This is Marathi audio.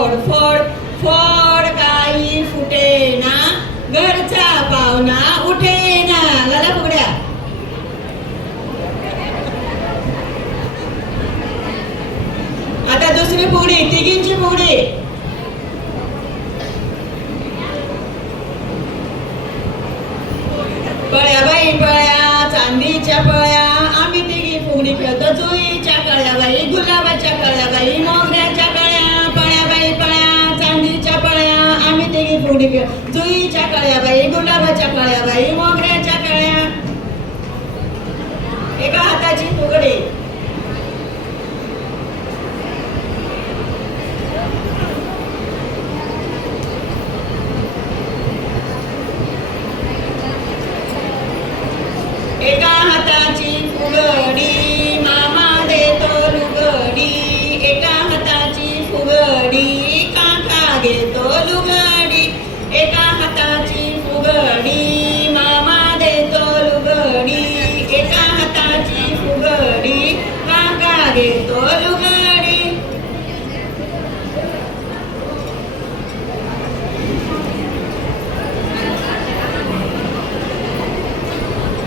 फोड फोड फोड काही फुटेना, घरचा पाहुणा उठेना. लाला फुगड्या. आता दुसरी फुगडी, तिघींची फुगडी. पळ्या बाई पळ्या, चांदीच्या पळ्या, आम्ही तिघी फुगडी खेळतो. जुईच्या कळ्या बाई, गुलाबाच्या कळ्या बाई, मोगऱ्याच्या कळ्या. पळ्या बाई पळ्या, चांदीच्या पळ्या, आम्ही तिघी फुगडी खेळतो. जुईच्या कळ्या बाई, गुलाबाच्या कळ्या बाई, मोगऱ्याच्या कळ्या. एका हाताची फुगडी.